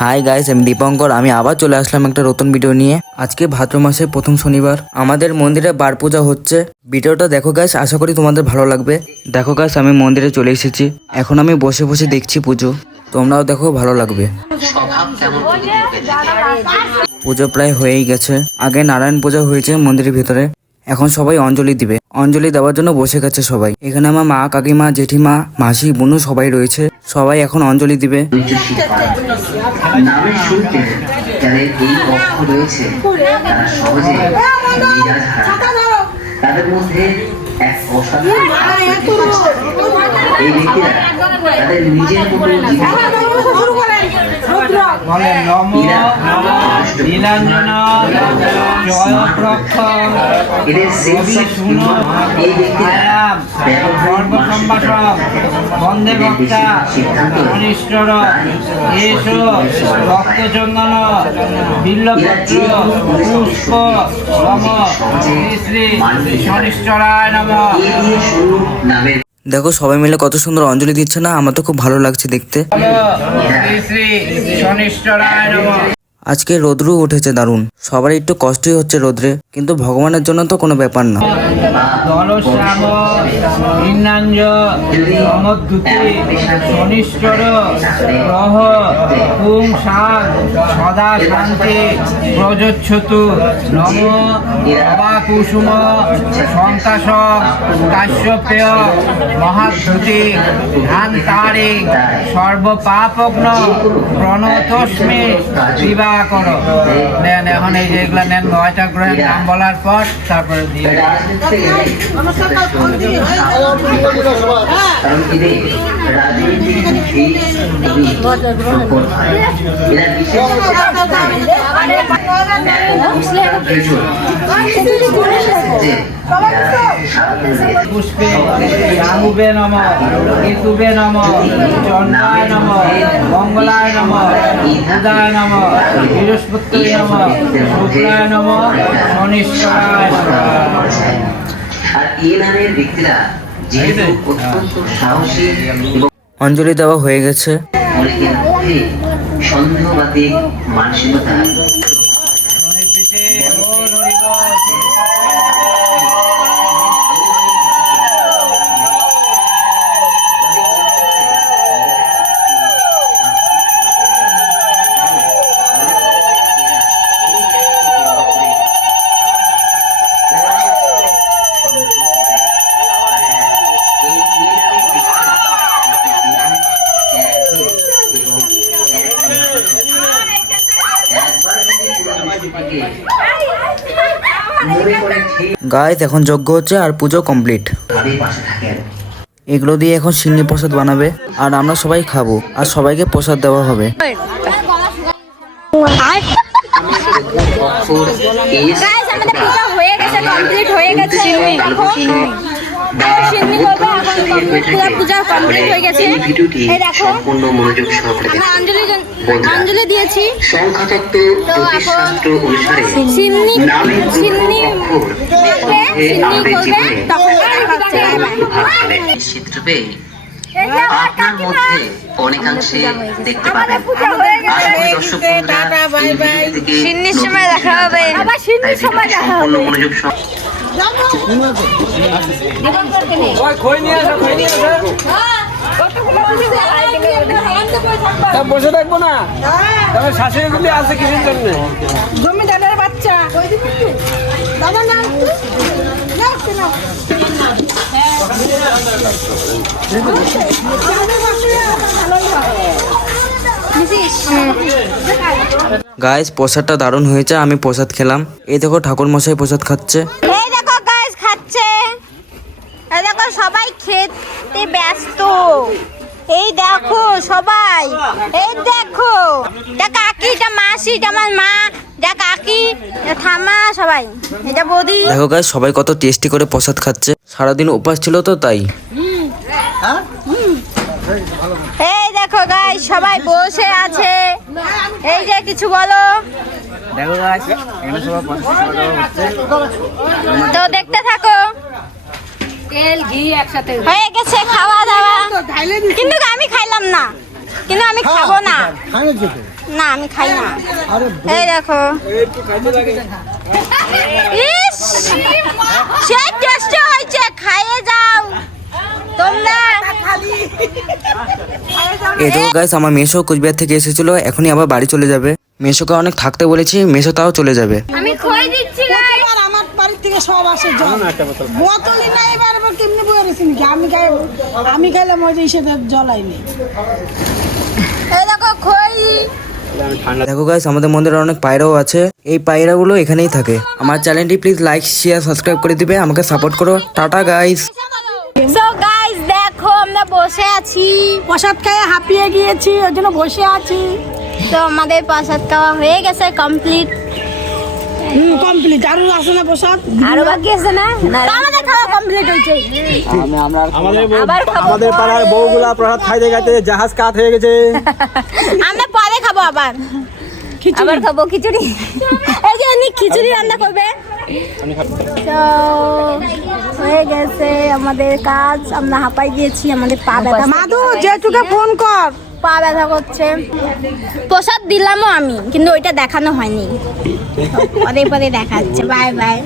Hi guys আমি দীপঙ্কর আমি আবার চলে আসলাম একটা নতুন ভিডিও নিয়ে। আজকে ভাদ্র মাসের প্রথম শনিবার। আমাদের মন্দিরে বার পূজা হচ্ছে। ভিডিওটা দেখো গাইস আশা করি তোমাদের ভালো লাগবে। দেখো গাইস আমি মন্দিরে চলে এসেছি। এখন আমি বসে বসে দেখছি পুজো। তোমরাও দেখো, ভালো লাগবে। পুজো প্রায় হয়েই গেছে। আগে নারায়ণ পূজা হয়েছে মন্দিরের ভিতরে। এখন সবাই অঞ্জলি দিবে। অঞ্জলি দেওয়ার জন্য বসে গেছে সবাই। এখানে আমার মা কাকিমা জেঠিমা মাসি বোনু সবাই রয়েছে। সবাই এখন অঞ্জলি দিবে। তাদের মধ্যে এক অসাধারণ এই ব্যক্তিরা তাদের নিজের মতো জীবন নীলাঞ্জন জয়প্রক্ষ কবি অফ শুনো হিউমার এই ব্যক্তিরা আয়াম সর্বসম্ভাষক বন্দে বক্তা অনিষ্টর এস রক্তচন্দন বিল্লপত্র পুষ্প নম শ্রী শ্রী শনিশ্চরায় নম এ দিয়ে শুরু নামের দেখো সবাই মিলে কত সুন্দর অঞ্জলি দিচ্ছে না আমার তো খুব ভালো লাগছে দেখতে আজকে রোদ্রু উঠেছে দারুণ। সবার একটু কষ্টই হচ্ছে রোদ্রে, কিন্তু ভগবানের জন্য তো কোনো ব্যাপার না। সদা শান্তি প্রযোচ্ছতু নম তারে সর্বপাপগ্ন প্রণতস্মে বিবাহ করো। নেন এখন এই যেগুলো নেন নয়টা গ্রহের নাম বলার পর তারপরে দিয়ে কারণ পুষ্পে রাহুবে নম কেতুবে নম চন্দ্রায় নম মঙ্গলায় নম বুধায় নম বৃহস্পতি নম শুক্লায় নম শনিশ্বরায় আর এই নামের ব্যক্তিরা যেহেতু অত্যন্ত সাহসী এবং অঞ্জলি দেওয়া হয়ে গেছে। মানসিকতা। গাইজ এখন যজ্ঞ হচ্ছে আর পুজো কমপ্লিট। ভাবে পাশে থাকেন এগুলো দিয়ে এখন সিন্নি প্রসাদ বানাবে আর আমরা সবাই খাব আর সবাইকে প্রসাদ দেওয়া হবে। গাইস আমাদের পূজা হয়ে গেছে কমপ্লিট হয়ে গেছে। পূজা কমপ্লিট হয়ে গেছে এই দেখো সম্পূর্ণ মনোযোগ সহকারে আমরা অঞ্জলি অঞ্জলি দিয়েছি সংখ্যাতত্ত্ব জ্যোতিষশাস্ত্র অনুসারে সিন্নি সিন্নি দেখবে সিন্নি করবে তখন দেখা হচ্ছে প্রভাব ফেলে নিশ্চিত রূপে আপনার মধ্যে অনেকাংশে দেখতে পাবেন হয়ে সিন্নির সময় দেখা হবে আবার সিন্নির সময় দেখা হবে বসে থাকব না? তবে শাশুড়ি গুলি আছে কিছুর জন্য। জমিদারের বাচ্চা। না না প্রসাদটা দারুণ হয়েছে আমি প্রসাদ খেলাম। এই দেখো ঠাকুর মশাই প্রসাদ খাচ্ছে এই দেখো গাইস খাচ্ছে এই দেখো সবাই খেতে ব্যস্ত। এই দেখো সবাই এই দেখো। এটা কাকি এটা মাসি এটা আমার মা এটা কাকি এটা ঠামা সবাই এটা বৌদি। দেখো গাইজ সবাই কত টেস্টি করে প্রসাদ খাচ্ছে। সারাদিন উপাস ছিল তো তাই। এই দেখো গাই সবাই বসে আছে। এই যে কিছু বলো। দেখো তো দেখতে থাকো। তেল ঘি একসাথে হয়ে গেছে খাওয়া দাওয়া। কিন্তু আমি খাইলাম না। কিন্তু আমি খাব না। না আমি খাই না। এই দেখো। টেস্ট হয়েছে খাইয়ে যাও। তোমরা এই দেখো গাইস আমার মেশো কুচবিহার থেকে এসেছিল এখনই আবার বাড়ি চলে যাবে। মেশোকে অনেক থাকতে বলেছি মেশো তাও চলে যাবে। আমি খই দিচ্ছি। থেকে সব আসে জল বোতলই না এবার এবার কেমনি বয়ে রয়েছি নাকি? আমি খাই আমি খাইলাম ওই যে সেটা এই দেখো খই। দেখো গাইস আমাদের মন্দিরে অনেক পায়রাও আছে। এই পায়রাগুলো এখানেই থাকে। আমার চ্যানেলটি প্লিজ লাইক শেয়ার সাবস্ক্রাইব করে দিবে। আমাকে সাপোর্ট করো। টাটা গাইস সো গাইস দেখো আমরা বসে আছি। প্রসাদ খাইয়ে হাঁপিয়ে গিয়েছি ওই জন্য বসে আছি। তো আমাদের প্রসাদ খাওয়া হয়ে গেছে কমপ্লিট কমপ্লিট আরও আসে না প্রসাদ? আরও বাকি আছে না? আমাদের খাওয়া কমপ্লিট হয়েছে। আমাদের আবার খাব। আমাদের পাড়ার বউগুলা প্রসাদ খাইতে খাইতে জাহাজ কাত হয়ে গেছে। আমরা পরে খাব আবার। আবার খাব খিচুড়ি? এই যে উনি খিচুড়ি রান্না করবে। তো হয়ে গেছে আমাদের কাজ। আমরা হাঁপাই গিয়েছি আমাদের পা ব্যথা মাধু যেটুকে ফোন কর। পা ব্যথা করছে। প্রসাদ দিলামও আমি কিন্তু ওইটা দেখানো হয়নি। পরে পরে দেখাচ্ছে বাই বাই।